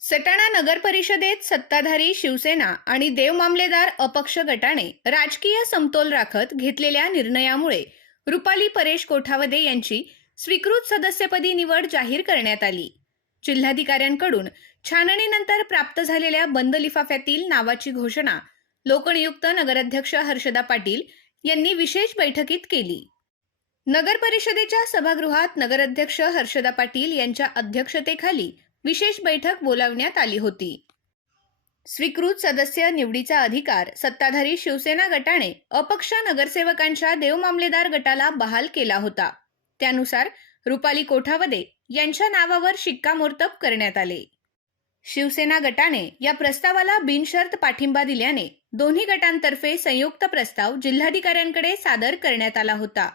सटाणा नगर परिषदेत सत्ताधारी शिवसेना आणि देव मामलेदार अपक्ष गटाने राजकीय समतोल राखत घेतलेल्या निर्णयामुळे रुपाली परेश कोठावदे यांची स्वीकृत सदस्यपदी निवड जाहीर करण्यात आली. जिल्हाधिकाऱ्यांकडून छाननीनंतर प्राप्त झालेल्या बंद लिफाफ्यातील नावाची घोषणा लोकनियुक्त नगराध्यक्ष हर्षदा पाटील यांनी विशेष बैठकीत केली. नगर परिषदेच्या सभागृहात नगराध्यक्ष हर्षदा पाटील यांच्या अध्यक्षतेखाली विशेष बैठक बोलावण्यात आली होती. स्वीकृत सदस्य निवडीचा अधिकार सत्ताधारी शिवसेना गटाने अपक्ष नगरसेवकांच्या देवमामलेदार गटाला बहाल केला होता. त्यानुसार रुपाली कोठावदे यांच्या नावावर शिक्कामोर्तब करण्यात आले. शिवसेना गटाने या प्रस्तावाला बिनशर्त पाठिंबा दिल्याने दोन्ही गटांतर्फे संयुक्त प्रस्ताव जिल्हाधिकाऱ्यांकडे सादर करण्यात आला होता.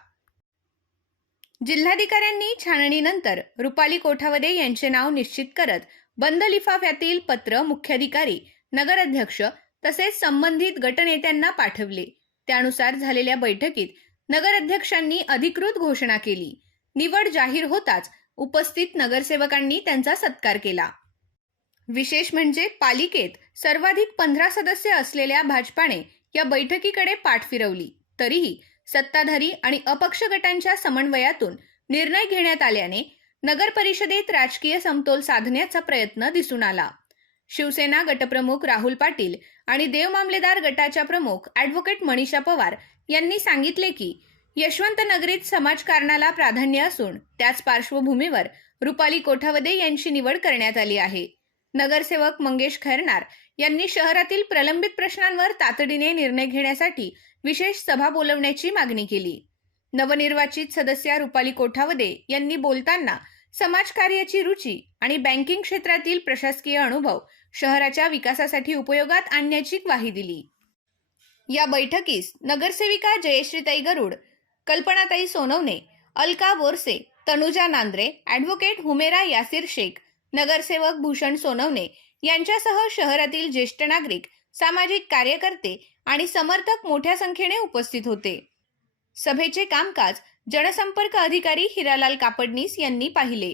जिल्हाधिकाऱ्यांनी छाननीनंतर रुपाली कोठावदे यांचे नाव निश्चित करत बंद लिफाफ्यातील पत्र मुख्याधिकारी नगराध्यक्ष तसेच संबंधित गटनेत्यांना पाठवले. त्यानुसार झालेल्या बैठकीत नगराध्यक्षांनी अधिकृत घोषणा केली. निवड जाहीर होताच उपस्थित नगरसेवकांनी त्यांचा सत्कार केला. विशेष म्हणजे पालिकेत सर्वाधिक पंधरा सदस्य असलेल्या भाजपाने या बैठकीकडे पाठ फिरवली. तरीही सत्ताधारी आणि अपक्ष गटांच्या समन्वयातून निर्णय घेण्यात आल्याने नगर परिषदेत राजकीय समतोल साधण्याचा प्रयत्न दिसून आला. शिवसेना गटप्रमुख राहुल पाटील आणि देव मामलेदार गटाच्या प्रमुख ॲडव्होकेट मनीषा पवार यांनी सांगितले की यशवंत नगरीत समाजकारणाला प्राधान्य असून त्याच पार्श्वभूमीवर रुपाली कोठावदे यांची निवड करण्यात आली आहे. नगरसेवक मंगेश खैरनार यांनी शहरातील प्रलंबित प्रश्नांवर तातडीने निर्णय घेण्यासाठी विशेष सभा बोलवण्याची मागणी केली. नवनिर्वाचित सदस्या रुपाली कोठावदे यांनी बोलताना समाजकार्याची रुची आणि बँकिंग क्षेत्रातील प्रशासकीय अनुभव शहराच्या विकासासाठी उपयोगात आणण्याची ग्वाही दिली. या बैठकीस नगरसेविका जयश्रीताई गरुड कल्पनाताई सोनवणे अलका बोरसे तनुजा नांद्रे ॲडव्होकेट हुमेरा यासिर शेख नगरसेवक भूषण सोनवणे यांच्यासह शहरातील ज्येष्ठ नागरिक सामाजिक कार्यकर्ते आणि समर्थक मोठ्या संख्येने उपस्थित होते. सभेचे कामकाज जनसंपर्क अधिकारी हिरालाल कापडनीस यांनी पाहिले.